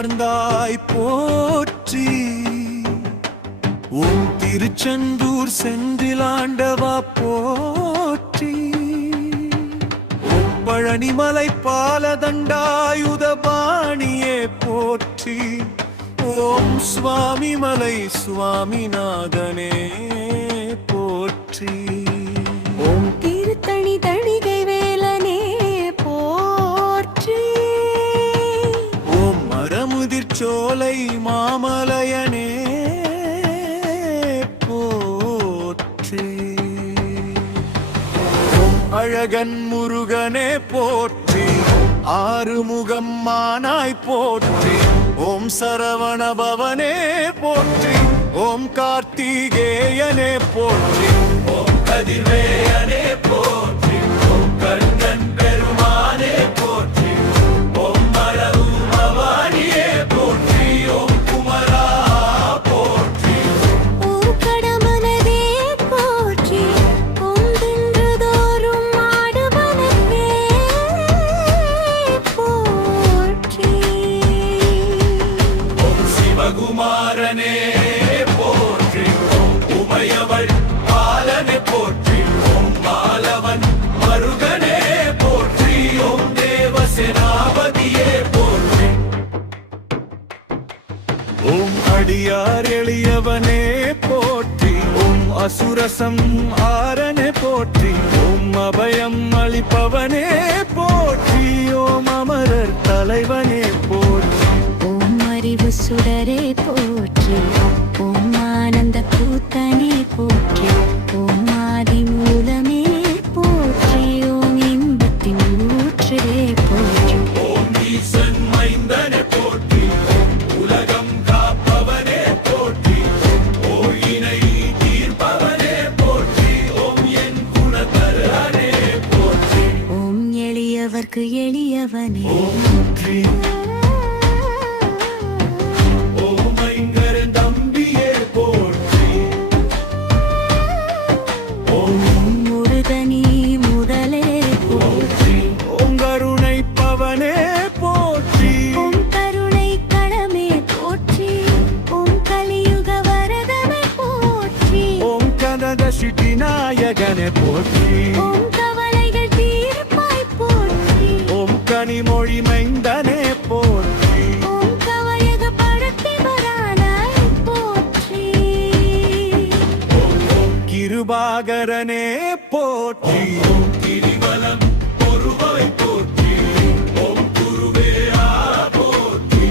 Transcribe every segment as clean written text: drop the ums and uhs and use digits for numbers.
அமர்ந்தாய் போற்றி. உன் திருச்செந்தூர் செந்திலாண்டவா போற்றி. பழனிமலை பாலதண்டாயுதபாணியே போற்றி. ஓம் சுவாமி மலை சுவாமிநாதனே போற்றி. ஓம் திருத்தணி தணிகை வேலனே போற்றி. ஓம் மரமுதிர் சோலை மாமலையனே போற்றி. ஓம் அழகன் முருகனே போற்றி. ஆறுமுகம் மானாய் போற்றி. ஓம் சரவண பவனே போற்றி. ஓம் கார்த்திகேயனே போற்றி. ஓம் கதிர்வேயனே போற்றி. ஓம் கண்ணன் பெருமானே போற்றி. ஓம் மலவு பவானியே போற்றி. ஓம் குமரா போற்றி. ஓம் கடமனதே போற்றி. ஓம் தின்றுதோறும் ஆடுவனவே போற்றி. ஓம் சிவகுமாரனே போற்றி. ஓம் உமையவள் பாலனே போற்றி. ஓம் மாலவன் மருகனே போற்றி. ஓம் தேவசேனாபதியே போற்றி. ஓம் அடியார் எளியவனே போற்றி. ஓம் அசுரசம் ஆரனே போற்றி. ஓம் அபயம் அளிப்பவனே போற்றி. ஓம் அமரர் தலைவனே போற்றி. ஓம் அறிவு சுடரே போற்றி. ஓம் ஆனந்த கூத்தனே போற்றி. ஓம் ஆதி மூலமே போற்றி. ஓம் இன்பத்தின் ஊற்றே போற்றி. ஓம் ஈசன் மைந்தனே போற்றி. உலகம் காப்பவனே போற்றி. ஓயினை தீர்ப்பவனே போற்றி. ஓம் என் குணதரனே போற்றி. ஓம் எளியவர்க்கு எளியவனே போற்றி. ஓம் ஐங்கரன் தம்பியே போற்றி. ஓம் முருகனி முதலே போற்றி. ஓம் கருணை பவனே போற்றி. ஓம் கருணை களமே போற்றி. ஓம் கலியுக வரதமே போற்றி. ஓம் கனகசிட்டி நாயகனே போற்றி. ஓம் கவலைகள் தீர்ப்பாய் போற்றி. ஓம் கனிமொழி மைந்தனே போற்றி. ஓம் கவயக படத்தி வரானாய் போற்றி. கிருபாகரனே போற்றி. ஓம் கிரிவலம் பொருவாய் போற்றி. ஓம் குருவே போற்றி.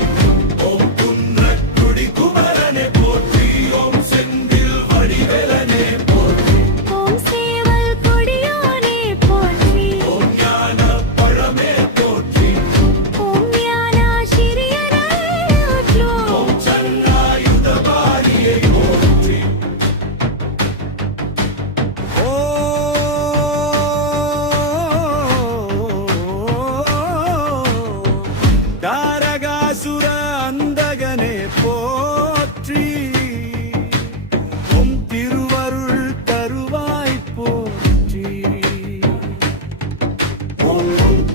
ஓம் குன்றக்குடி குமரனே போற்றி. ஓம் செந்தில் வடிவேலனே போற்றி. ஓம் சேவல் கொடியோனே போற்றி. ஓம் ஞான பழமே போற்றி. ஓம் ஞானா சிறியனாய் ஊற்றோம். ஓம் சன்னாயுதபாணியே போற்றி. தாரகாசுர அந்தகனே போற்றி. உம் திருவருள் தருவாய் போற்றி.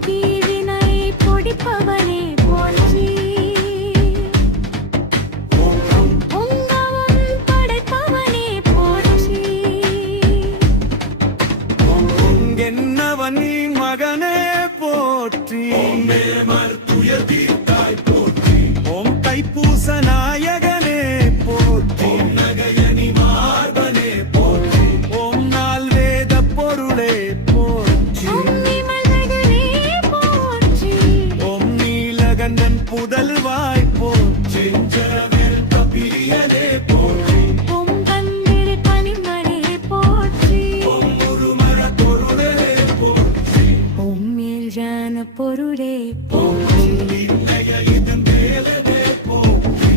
தீவினை பொடிப்பவனே போற்றி. உங்கவம் படைப்பவனே போற்றி. என்னவன் மகனே போற்றி. மேமர் துயர் தீர்த்தாய் போற்றி. ஓம் தைப்பூச நாயகனே போற்றி. ஓம் நகையணி மார்பனே போற்றி. ஓம் நால் வேத பொருளே போற்றி. ஓம் நிமலகனே போற்றி. ஓம் நீலகண்டன் புதல்வாய் போற்றி. ஜெயவேல் கபிலியனே போற்றி. ஓம் கந்திரி பனிமணி போற்றி. ஓம் முருமர பொருளே போற்றி. ஓம் மேல்ஜான பொருளே ஓம் இன்னைய இதன் வேலனே போற்றி.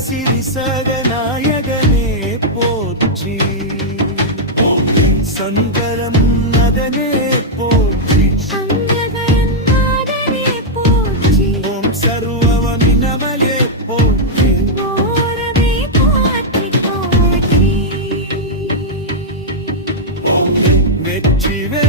சிறிசக நாயகனே போற்றி சங்கரம் மதனே போற்றி சங்கரன் நாதனே போற்றி ஓம் சர்வமினமலே போற்றி ஓரவே போற்றி போற்றி வெற்றிவே